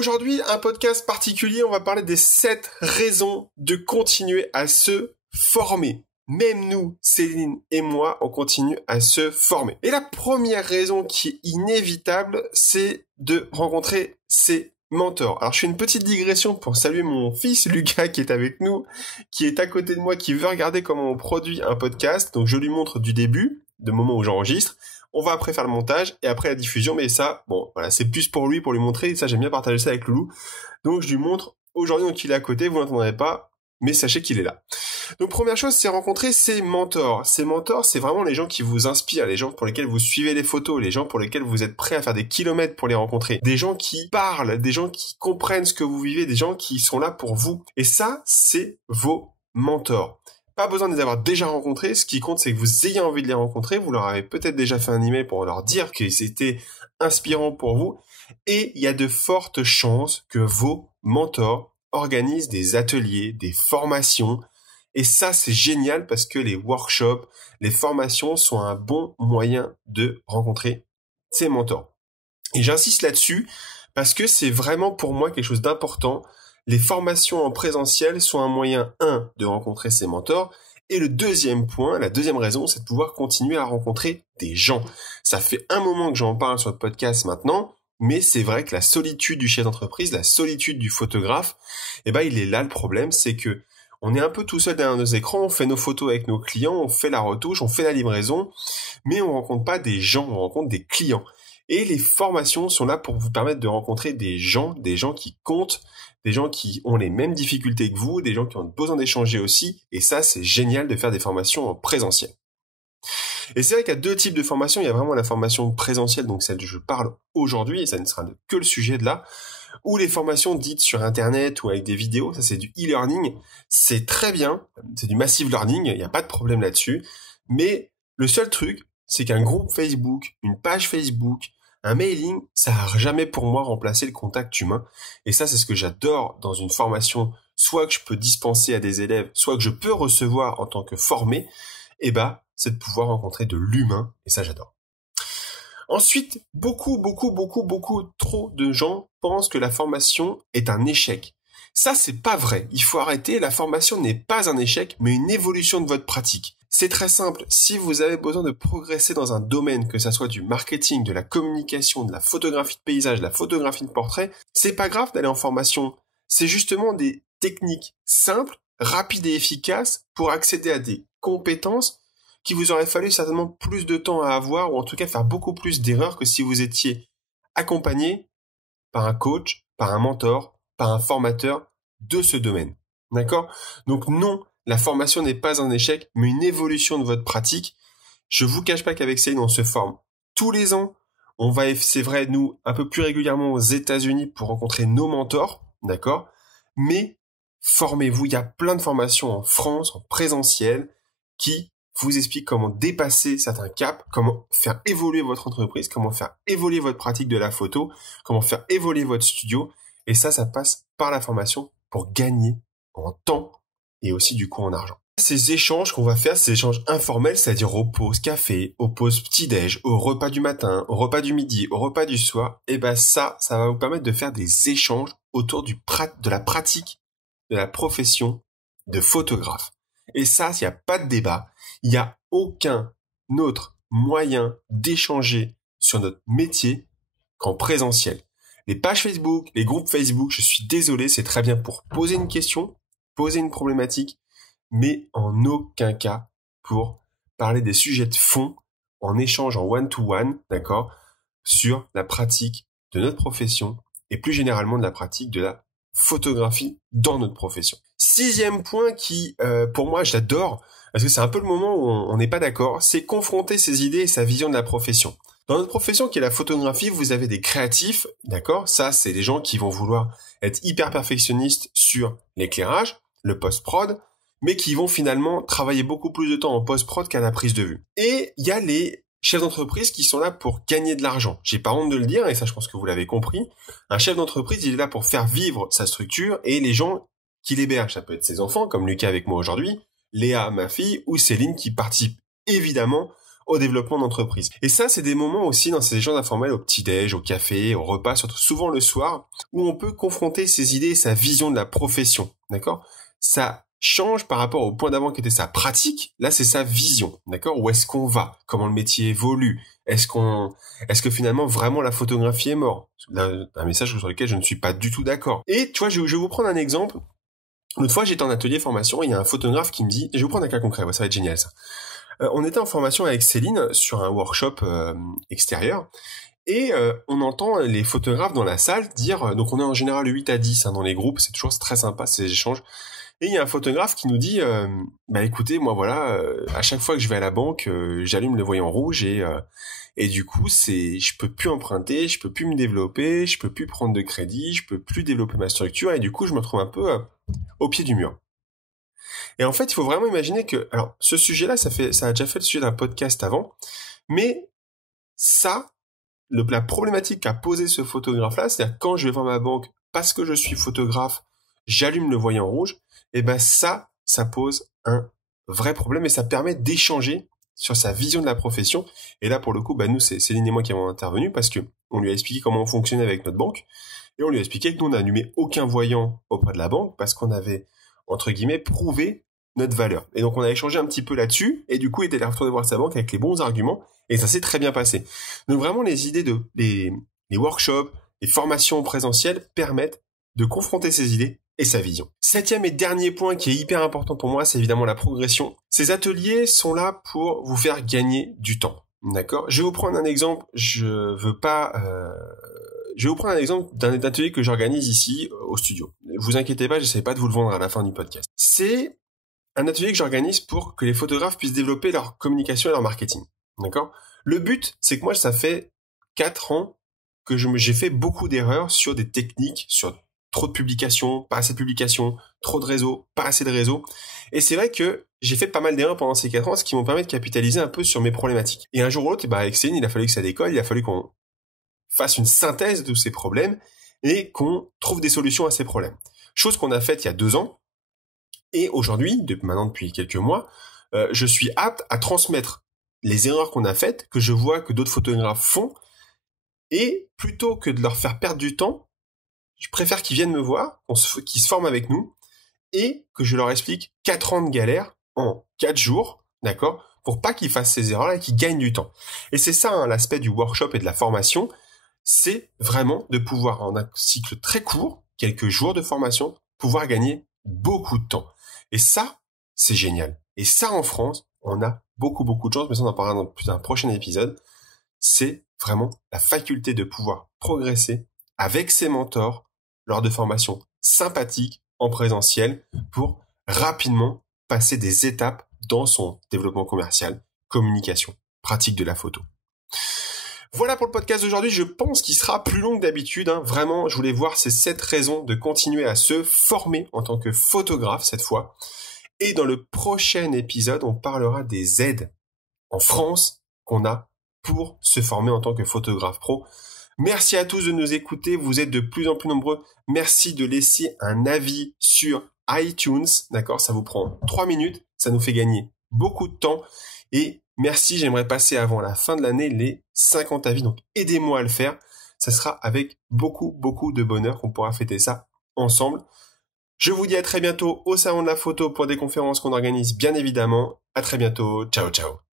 Aujourd'hui, un podcast particulier, on va parler des 7 raisons de continuer à se former. Même nous, Céline et moi, on continue à se former. Et la première raison qui est inévitable, c'est de rencontrer ses mentors. Alors, je fais une petite digression pour saluer mon fils Lucas qui est avec nous, qui est à côté de moi, qui veut regarder comment on produit un podcast. Donc, je lui montre du début, du moment où j'enregistre. On va après faire le montage et après la diffusion, mais ça, bon, voilà, c'est plus pour lui montrer. Ça, j'aime bien partager ça avec Loulou. Donc, je lui montre aujourd'hui, donc il est à côté, vous l'entendrez pas, mais sachez qu'il est là. Donc, première chose, c'est rencontrer ses mentors. Ces mentors, c'est vraiment les gens qui vous inspirent, les gens pour lesquels vous suivez les photos, les gens pour lesquels vous êtes prêts à faire des kilomètres pour les rencontrer. Des gens qui parlent, des gens qui comprennent ce que vous vivez, des gens qui sont là pour vous. Et ça, c'est vos mentors. Pas besoin de les avoir déjà rencontrés, ce qui compte c'est que vous ayez envie de les rencontrer, vous leur avez peut-être déjà fait un email pour leur dire que c'était inspirant pour vous, et il y a de fortes chances que vos mentors organisent des ateliers, des formations, et ça c'est génial parce que les workshops, les formations sont un bon moyen de rencontrer ses mentors. Et j'insiste là-dessus parce que c'est vraiment pour moi quelque chose d'important. Les formations en présentiel sont un moyen, de rencontrer ses mentors. Et le deuxième point, la deuxième raison, c'est de pouvoir continuer à rencontrer des gens. Ça fait un moment que j'en parle sur le podcast maintenant, mais c'est vrai que la solitude du chef d'entreprise, la solitude du photographe, il est là le problème, c'est que on est un peu tout seul derrière nos écrans, on fait nos photos avec nos clients, on fait la retouche, on fait la livraison, mais on rencontre pas des gens, on rencontre des clients. Et les formations sont là pour vous permettre de rencontrer des gens qui comptent, des gens qui ont les mêmes difficultés que vous, des gens qui ont besoin d'échanger aussi, et ça, c'est génial de faire des formations en présentiel. Et c'est vrai qu'il y a deux types de formations, il y a vraiment la formation présentielle, donc celle dont je parle aujourd'hui, et ça ne sera que le sujet de là, ou les formations dites sur Internet ou avec des vidéos, ça c'est du e-learning, c'est très bien, c'est du massive learning, il n'y a pas de problème là-dessus, mais le seul truc, c'est qu'un groupe Facebook, une page Facebook, un mailing, ça n'a jamais pour moi remplacé le contact humain. Et ça, c'est ce que j'adore dans une formation, soit que je peux dispenser à des élèves, soit que je peux recevoir en tant que formé, c'est de pouvoir rencontrer de l'humain. Et ça, j'adore. Ensuite, beaucoup trop de gens pensent que la formation est un échec. Ça, c'est pas vrai. Il faut arrêter. La formation n'est pas un échec, mais une évolution de votre pratique. C'est très simple. Si vous avez besoin de progresser dans un domaine, que ça soit du marketing, de la communication, de la photographie de paysage, de la photographie de portrait, c'est pas grave d'aller en formation. C'est justement des techniques simples, rapides et efficaces pour accéder à des compétences qui vous auraient fallu certainement plus de temps à avoir, ou en tout cas faire beaucoup plus d'erreurs que si vous étiez accompagné par un coach, par un mentor, par un formateur de ce domaine. D'accord ? Donc non, la formation n'est pas un échec, mais une évolution de votre pratique. Je vous cache pas qu'avec Céline, on se forme tous les ans. On va, c'est vrai, nous, un peu plus régulièrement aux États-Unis pour rencontrer nos mentors, d'accord ? Mais formez-vous. Il y a plein de formations en France, en présentiel, qui vous expliquent comment dépasser certains caps, comment faire évoluer votre entreprise, comment faire évoluer votre pratique de la photo, comment faire évoluer votre studio. Et ça passe par la formation pour gagner en temps et aussi du coup en argent. Ces échanges qu'on va faire, ces échanges informels, c'est-à-dire aux pauses café, aux pauses petit-déj, au repas du matin, au repas du midi, au repas du soir, ça va vous permettre de faire des échanges autour de la pratique de la profession de photographe. Et ça, il n'y a pas de débat, il n'y a aucun autre moyen d'échanger sur notre métier qu'en présentiel. Les pages Facebook, les groupes Facebook, je suis désolé, c'est très bien pour poser une question, poser une problématique, mais en aucun cas pour parler des sujets de fond en échange en one-to-one, d'accord, sur la pratique de notre profession et plus généralement de la pratique de la photographie dans notre profession. 6e point qui, pour moi, j'adore, parce que c'est un peu le moment où on n'est pas d'accord, c'est confronter ses idées et sa vision de la profession. Dans notre profession qui est la photographie, vous avez des créatifs, d'accord ? Ça, c'est des gens qui vont vouloir être hyper perfectionnistes sur l'éclairage, le post-prod, mais qui vont finalement travailler beaucoup plus de temps en post-prod qu'à la prise de vue. Et il y a les chefs d'entreprise qui sont là pour gagner de l'argent. J'ai pas honte de le dire, et ça je pense que vous l'avez compris. Un chef d'entreprise, il est là pour faire vivre sa structure et les gens qui l'hébergent. Ça peut être ses enfants, comme Lucas avec moi aujourd'hui, Léa, ma fille, ou Céline qui participe évidemment au développement d'entreprise. Et ça, c'est des moments aussi dans ces échanges informels, au petit-déj, au café, au repas, surtout souvent le soir, où on peut confronter ses idées et sa vision de la profession, d'accord? Ça change par rapport au point d'avant qui était sa pratique, là c'est sa vision, d'accord? Où est-ce qu'on va? Comment le métier évolue? Est-ce que finalement vraiment la photographie est morte? Là, un message sur lequel je ne suis pas du tout d'accord. Et tu vois, je vais vous prendre un exemple. L'autre fois, j'étais en atelier formation, et il y a un photographe qui me dit, je vais vous prendre un cas concret, ouais, ça va être génial ça. On était en formation avec Céline sur un workshop extérieur, et on entend les photographes dans la salle dire, donc on est en général 8 à 10 dans les groupes, c'est toujours très sympa ces échanges, et il y a un photographe qui nous dit, bah écoutez, moi voilà, à chaque fois que je vais à la banque, j'allume le voyant rouge, et du coup, je peux plus emprunter, je peux plus me développer, je peux plus prendre de crédit, je peux plus développer ma structure, et du coup, je me trouve un peu au pied du mur. Et en fait, il faut vraiment imaginer que, alors, ce sujet-là, ça a déjà fait le sujet d'un podcast avant, mais ça, la problématique qu'a posé ce photographe-là, c'est-à-dire quand je vais voir ma banque parce que je suis photographe, j'allume le voyant rouge, et ben ça pose un vrai problème et ça permet d'échanger sur sa vision de la profession. Et là, pour le coup, bah, nous, c'est Céline et moi qui avons intervenu parce que on lui a expliqué comment on fonctionnait avec notre banque et on lui a expliqué que nous, on n'allumait aucun voyant auprès de la banque parce qu'on avait, entre guillemets, prouvé notre valeur. Et donc, on a échangé un petit peu là-dessus et du coup, il était retourné voir sa banque avec les bons arguments et ça s'est très bien passé. Donc, vraiment, les idées les workshops, les formations présentielles permettent de confronter ses idées et sa vision. Septième et dernier point qui est hyper important pour moi, c'est évidemment la progression. Ces ateliers sont là pour vous faire gagner du temps. D'accord? Je vais vous prendre un exemple. Je vais vous prendre un exemple d'un atelier que j'organise ici au studio. Vous inquiétez pas, j'essaie pas de vous le vendre à la fin du podcast. C'est un atelier que j'organise pour que les photographes puissent développer leur communication et leur marketing. D'accord? Le but, c'est que moi, ça fait 4 ans que j'ai fait beaucoup d'erreurs sur des techniques, sur trop de publications, pas assez de publications, trop de réseaux, pas assez de réseaux. Et c'est vrai que j'ai fait pas mal d'erreurs pendant ces 4 ans, ce qui m'ont permis de capitaliser un peu sur mes problématiques. Et un jour ou l'autre, bah, avec Céline, il a fallu que ça décolle, il a fallu qu'on fasse une synthèse de ces problèmes et qu'on trouve des solutions à ces problèmes. Chose qu'on a faite il y a 2 ans. Et aujourd'hui, depuis quelques mois, je suis apte à transmettre les erreurs qu'on a faites, que je vois que d'autres photographes font, et plutôt que de leur faire perdre du temps, je préfère qu'ils viennent me voir, qu'ils se forment avec nous, et que je leur explique 4 ans de galère en 4 jours, d'accord, pour pas qu'ils fassent ces erreurs-là et qu'ils gagnent du temps. Et c'est ça, hein, l'aspect du workshop et de la formation, c'est vraiment de pouvoir, en un cycle très court, quelques jours de formation, pouvoir gagner beaucoup de temps. Et ça, c'est génial. Et ça, en France, on a beaucoup de chance, mais ça, on en parlera dans un prochain épisode. C'est vraiment la faculté de pouvoir progresser avec ses mentors lors de formations sympathiques en présentiel pour rapidement passer des étapes dans son développement commercial, communication, pratique de la photo. Voilà pour le podcast d'aujourd'hui, je pense qu'il sera plus long que d'habitude. Hein. Vraiment, je voulais voir ces 7 raisons de continuer à se former en tant que photographe cette fois. Et dans le prochain épisode, on parlera des aides en France qu'on a pour se former en tant que photographe pro. Merci à tous de nous écouter, vous êtes de plus en plus nombreux. Merci de laisser un avis sur iTunes, d'accord? Ça vous prend 3 minutes, ça nous fait gagner beaucoup de temps. Et merci, j'aimerais passer avant la fin de l'année les 50 avis, donc aidez-moi à le faire. Ça sera avec beaucoup de bonheur qu'on pourra fêter ça ensemble. Je vous dis à très bientôt au Salon de la Photo pour des conférences qu'on organise bien évidemment. À très bientôt, ciao ciao.